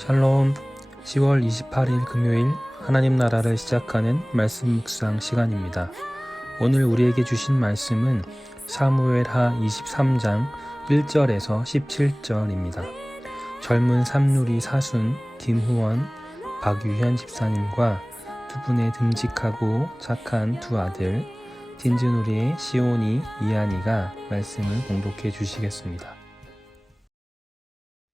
샬롬. 10월 28일 금요일 하나님 나라를 시작하는 말씀 묵상 시간입니다. 오늘 우리에게 주신 말씀은 사무엘하 23장 1절에서 17절입니다. 젊은 삼누리 사순 김후원, 박유현 집사님과 두 분의 듬직하고 착한 두 아들 딘즈누리의 시온이, 이한이가 말씀을 공독해 주시겠습니다.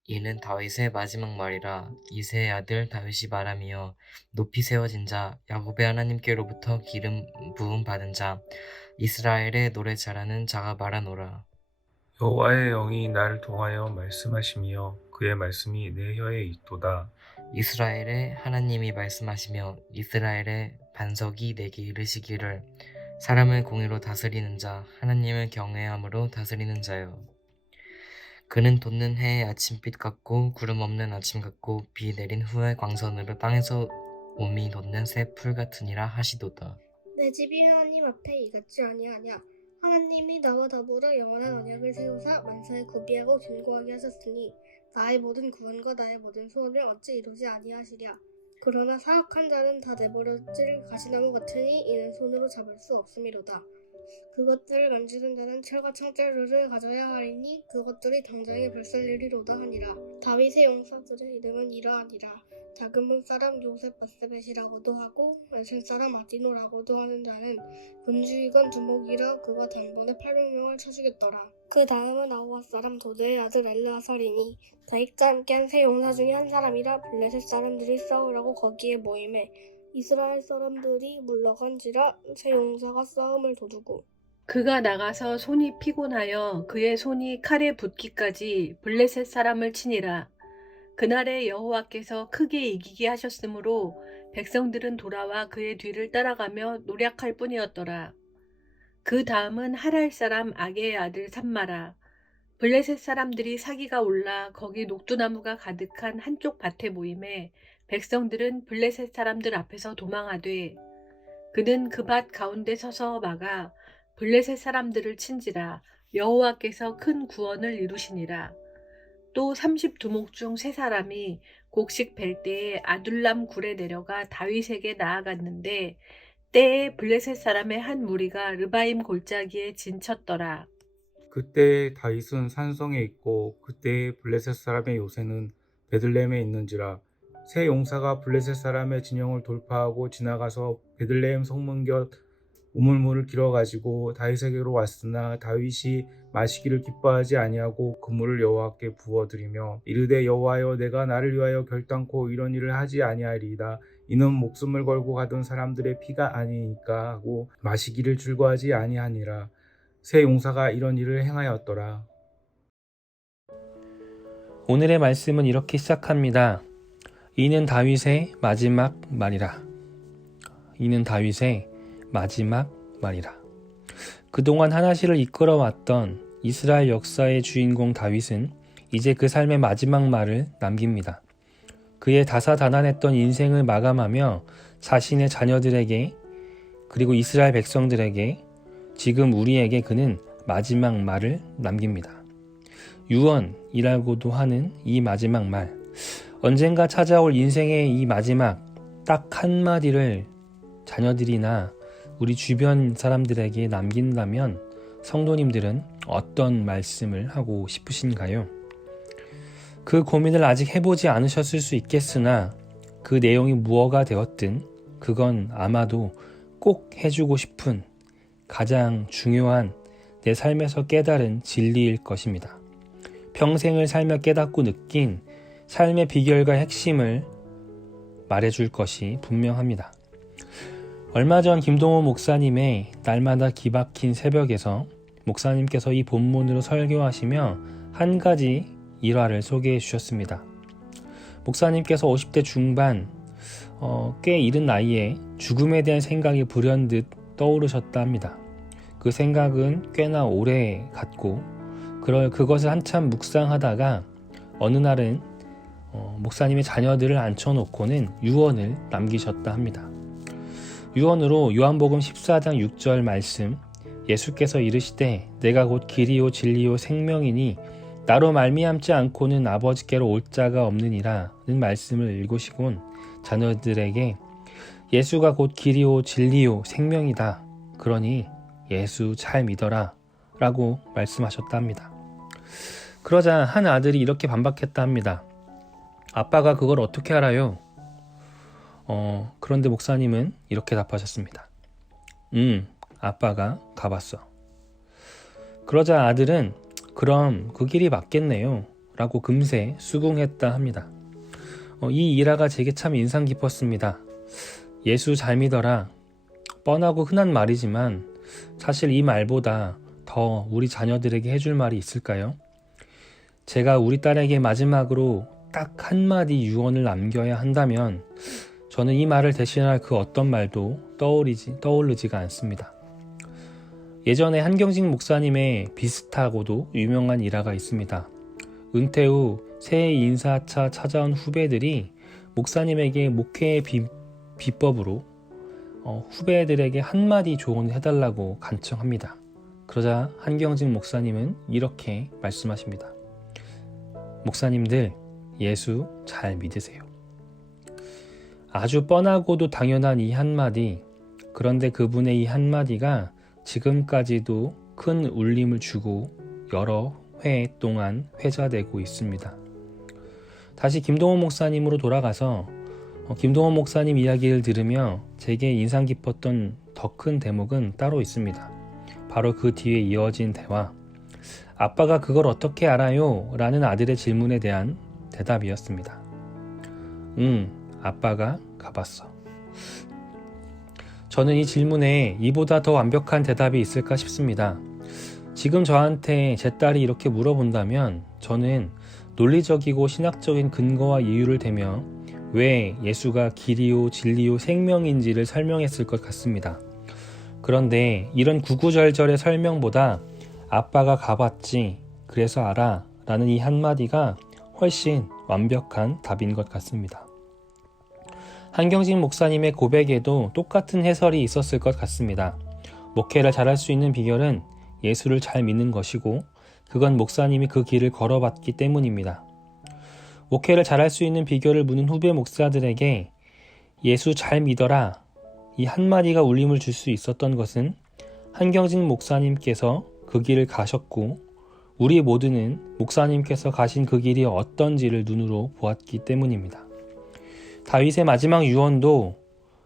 이는 다윗의 마지막 말이라. 이새의 아들 다윗이 말하며 높이 세워진 자, 야곱의 하나님께로부터 기름 부음 받은 자, 이스라엘의 노래 잘하는 자가 말하노라. 여호와의 영이 나를 통하여 말씀하시며 그의 말씀이 내 혀에 있도다. 이스라엘의 하나님이 말씀하시며 이스라엘의 반석이 내게 이르시기를, 사람을 공의로 다스리는 자, 하나님을 경외함으로 다스리는 자여. 그는 돋는 해의 아침빛 같고 구름 없는 아침 같고 비 내린 후의 광선으로 땅에서 몸이 돋는 새 풀 같으니라 하시도다. 내 집이 하나님 앞에 이같지 아니하냐. 하나님이 나와 더불어 영원한 언약을 세우사 만사에 구비하고 견고하게 하셨으니 나의 모든 구원과 나의 모든 소원을 어찌 이루지 아니하시랴. 그러나 사악한 자는 다 내버려질 가시나무 같으니 이는 손으로 잡을 수 없음이로다. 그것들을 만지는 자는 철과 창자루를 가져야 하리니 그것들이 당장에 불살리리로다 하니라. 다윗의 용사들의 이름은 이러하니라. 자그문 사람 요셉 바세벳이라고도 하고 안생 사람 아디노라고도 하는 자는 군주이건 두목이라. 그가 단번에 800명을 쳐주겠더라. 그 다음은 아우와 사람 도드의 아들 엘르아설이니 다윗과 함께한 세 용사 중에 한 사람이라. 블레셋 사람들이 싸우라고 거기에 모임에 이스라엘 사람들이 물러간지라. 세 용사가 싸움을 도두고 그가 나가서 손이 피곤하여 그의 손이 칼에 붙기까지 블레셋 사람을 치니라. 그날에 여호와께서 크게 이기게 하셨으므로 백성들은 돌아와 그의 뒤를 따라가며 노략할 뿐이었더라. 그 다음은 하랄 사람 아게의 아들 삼마라. 블레셋 사람들이 사기가 올라 거기 녹두나무가 가득한 한쪽 밭에 모임에 백성들은 블레셋 사람들 앞에서 도망하되, 그는 그 밭 가운데 서서 막아 블레셋 사람들을 친지라. 여호와께서 큰 구원을 이루시니라. 또 30두목 중 3사람이 곡식 벨 때에 아둘람 굴에 내려가 다윗에게 나아갔는데 때에 블레셋 사람의 한 무리가 르바임 골짜기에 진쳤더라. 그때 다윗은 산성에 있고 그때 블레셋 사람의 요새는 베들레헴에 있는지라. 세 용사가 블레셋 사람의 진영을 돌파하고 지나가서 베들레헴 성문 곁 우물물을 길어가지고 다윗에게로 왔으나 다윗이 마시기를 기뻐하지 아니하고 그 물을 여호와께 부어드리며 이르되, 여호와여, 내가 나를 위하여 결단코 이런 일을 하지 아니하리이다. 이는 목숨을 걸고 가던 사람들의 피가 아니니까 하고 마시기를 즐거워하지 아니하니라. 세 용사가 이런 일을 행하였더라. 오늘의 말씀은 이렇게 시작합니다. 이는 다윗의 마지막 말이라. 이는 다윗의 마지막 말이라. 그동안 하나시를 이끌어왔던 이스라엘 역사의 주인공 다윗은 이제 그 삶의 마지막 말을 남깁니다. 그의 다사다난했던 인생을 마감하며 자신의 자녀들에게 그리고 이스라엘 백성들에게 지금 우리에게 그는 마지막 말을 남깁니다. 유언이라고도 하는 이 마지막 말, 언젠가 찾아올 인생의 이 마지막 딱 한마디를 자녀들이나 우리 주변 사람들에게 남긴다면 성도님들은 어떤 말씀을 하고 싶으신가요? 그 고민을 아직 해보지 않으셨을 수 있겠으나 그 내용이 무엇가 되었든 그건 아마도 꼭 해주고 싶은 가장 중요한 내 삶에서 깨달은 진리일 것입니다. 평생을 살며 깨닫고 느낀 삶의 비결과 핵심을 말해줄 것이 분명합니다. 얼마 전 김동호 목사님의 날마다 기박힌 새벽에서 목사님께서 이 본문으로 설교하시며 한 가지 일화를 소개해 주셨습니다. 목사님께서 50대 중반, 꽤 이른 나이에 죽음에 대한 생각이 불현듯 떠오르셨다 합니다. 그 생각은 꽤나 오래 갔고 그것을 한참 묵상하다가 어느 날은 목사님의 자녀들을 앉혀놓고는 유언을 남기셨다 합니다. 유언으로 요한복음 14장 6절 말씀, 예수께서 이르시되 내가 곧 길이요 진리요 생명이니 나로 말미암지 않고는 아버지께로 올 자가 없느니라는 말씀을 읽으시곤 자녀들에게 예수가 곧 길이요 진리요 생명이다. 그러니 예수 잘 믿어라 라고 말씀하셨다 합니다. 그러자 한 아들이 이렇게 반박했다 합니다. 아빠가 그걸 어떻게 알아요? 그런데 목사님은 이렇게 답하셨습니다. 아빠가 가봤어. 그러자 아들은 그럼 그 길이 맞겠네요 라고 금세 수긍했다 합니다. 이 일화가 제게 참 인상 깊었습니다. 예수 잘 믿어라. 뻔하고 흔한 말이지만 사실 이 말보다 더 우리 자녀들에게 해줄 말이 있을까요? 제가 우리 딸에게 마지막으로 딱 한마디 유언을 남겨야 한다면 저는 이 말을 대신할 그 어떤 말도 떠오르지가 않습니다. 예전에 한경직 목사님의 비슷하고도 유명한 일화가 있습니다. 은퇴 후 새해 인사차 찾아온 후배들이 목사님에게 목회의 비법으로 후배들에게 한마디 조언을 해달라고 간청합니다. 그러자 한경직 목사님은 이렇게 말씀하십니다. 목사님들, 예수 잘 믿으세요. 아주 뻔하고도 당연한 이 한마디, 그런데 그분의 이 한마디가 지금까지도 큰 울림을 주고 여러 회 동안 회자되고 있습니다. 다시 김동원 목사님으로 돌아가서 김동원 목사님 이야기를 들으며 제게 인상 깊었던 더 큰 대목은 따로 있습니다. 바로 그 뒤에 이어진 대화, 아빠가 그걸 어떻게 알아요? 라는 아들의 질문에 대한 대답이었습니다. 아빠가 가봤어. 저는 이 질문에 이보다 더 완벽한 대답이 있을까 싶습니다. 지금 저한테 제 딸이 이렇게 물어본다면 저는 논리적이고 신학적인 근거와 이유를 대며 왜 예수가 길이요 진리요 생명인지를 설명했을 것 같습니다. 그런데 이런 구구절절의 설명보다 아빠가 가봤지 그래서 알아 라는 이 한마디가 훨씬 완벽한 답인 것 같습니다. 한경직 목사님의 고백에도 똑같은 해설이 있었을 것 같습니다. 목회를 잘할 수 있는 비결은 예수를 잘 믿는 것이고 그건 목사님이 그 길을 걸어봤기 때문입니다. 목회를 잘할 수 있는 비결을 묻는 후배 목사들에게 예수 잘 믿어라 이 한마디가 울림을 줄 수 있었던 것은 한경직 목사님께서 그 길을 가셨고 우리 모두는 목사님께서 가신 그 길이 어떤지를 눈으로 보았기 때문입니다. 다윗의 마지막 유언도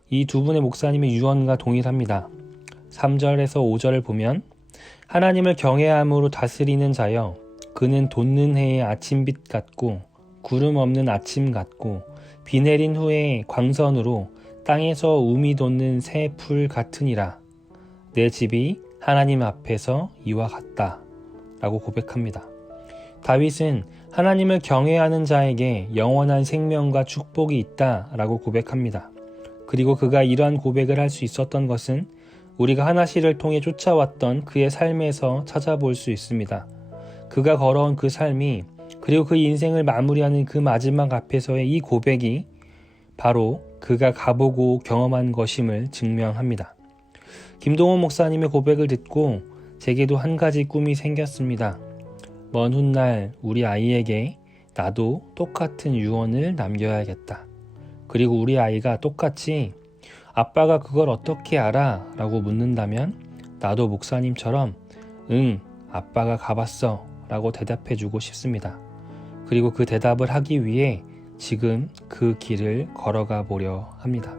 이 두 분의 목사님의 유언과 동일합니다. 3절에서 5절을 보면 하나님을 경외함으로 다스리는 자여 그는 돋는 해의 아침빛 같고 구름 없는 아침 같고 비 내린 후에 광선으로 땅에서 우미 돋는 새 풀 같으니라. 내 집이 하나님 앞에서 이와 같다 라고 고백합니다. 다윗은 하나님을 경외하는 자에게 영원한 생명과 축복이 있다 라고 고백합니다. 그리고 그가 이러한 고백을 할 수 있었던 것은 우리가 하나씩을 통해 쫓아왔던 그의 삶에서 찾아볼 수 있습니다. 그가 걸어온 그 삶이 그리고 그 인생을 마무리하는 그 마지막 앞에서의 이 고백이 바로 그가 가보고 경험한 것임을 증명합니다. 김동원 목사님의 고백을 듣고 제게도 한 가지 꿈이 생겼습니다. 먼 훗날 우리 아이에게 나도 똑같은 유언을 남겨야겠다. 그리고 우리 아이가 똑같이 아빠가 그걸 어떻게 알아? 라고 묻는다면 나도 목사님처럼 응, 아빠가 가봤어 라고 대답해주고 싶습니다. 그리고 그 대답을 하기 위해 지금 그 길을 걸어가 보려 합니다.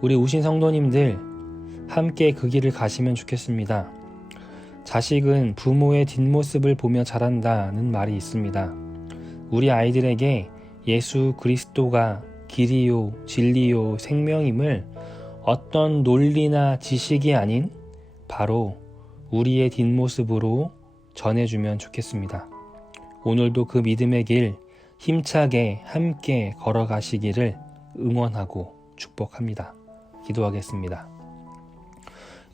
우리 우신 성도님들 함께 그 길을 가시면 좋겠습니다. 자식은 부모의 뒷모습을 보며 자란다는 말이 있습니다. 우리 아이들에게 예수 그리스도가 길이요 진리요 생명임을 어떤 논리나 지식이 아닌 바로 우리의 뒷모습으로 전해주면 좋겠습니다. 오늘도 그 믿음의 길 힘차게 함께 걸어가시기를 응원하고 축복합니다. 기도하겠습니다.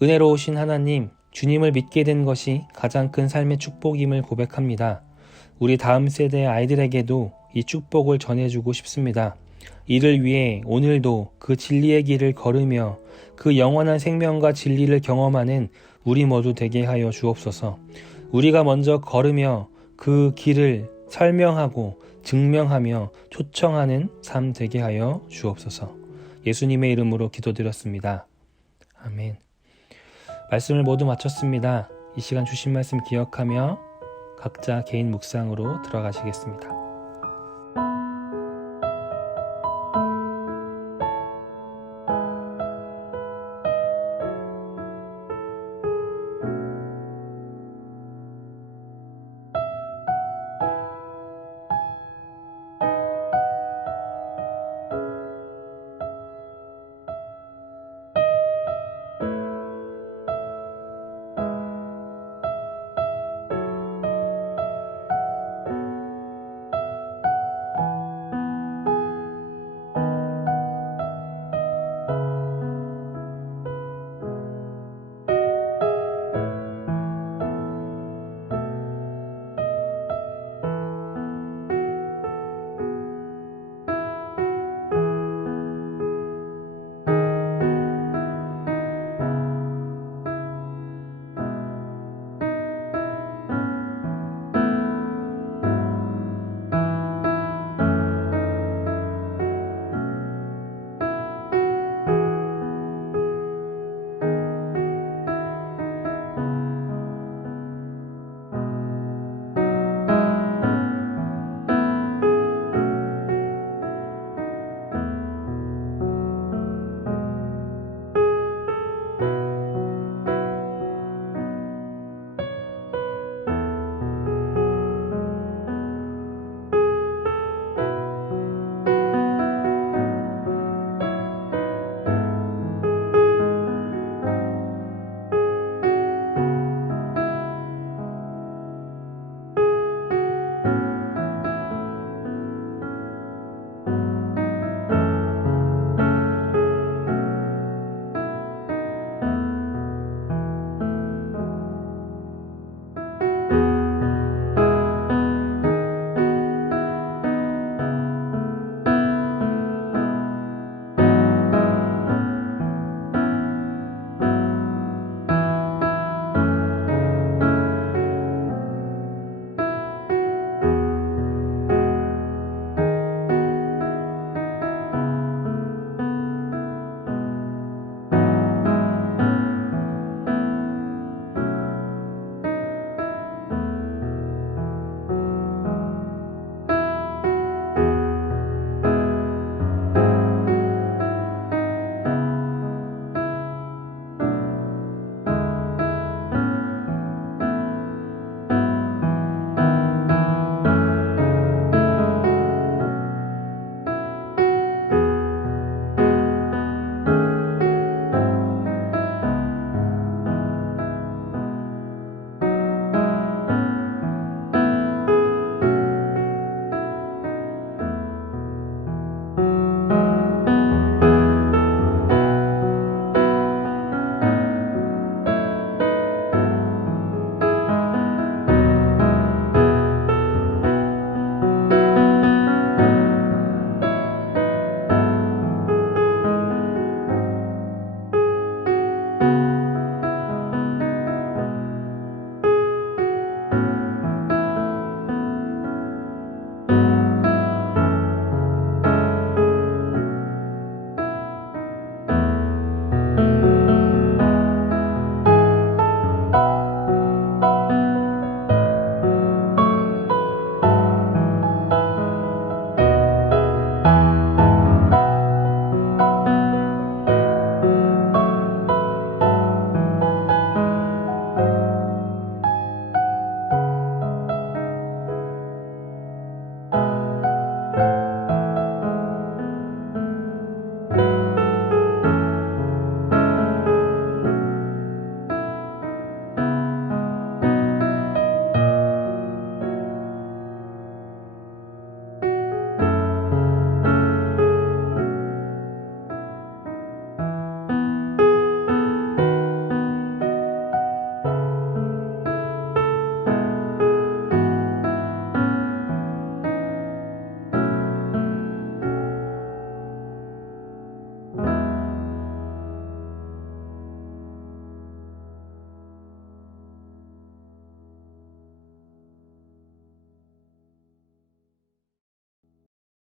은혜로우신 하나님, 주님을 믿게 된 것이 가장 큰 삶의 축복임을 고백합니다. 우리 다음 세대의 아이들에게도 이 축복을 전해주고 싶습니다. 이를 위해 오늘도 그 진리의 길을 걸으며 그 영원한 생명과 진리를 경험하는 우리 모두 되게 하여 주옵소서. 우리가 먼저 걸으며 그 길을 설명하고 증명하며 초청하는 삶 되게 하여 주옵소서. 예수님의 이름으로 기도드렸습니다. 아멘. 말씀을 모두 마쳤습니다. 이 시간 주신 말씀 기억하며 각자 개인 묵상으로 들어가시겠습니다.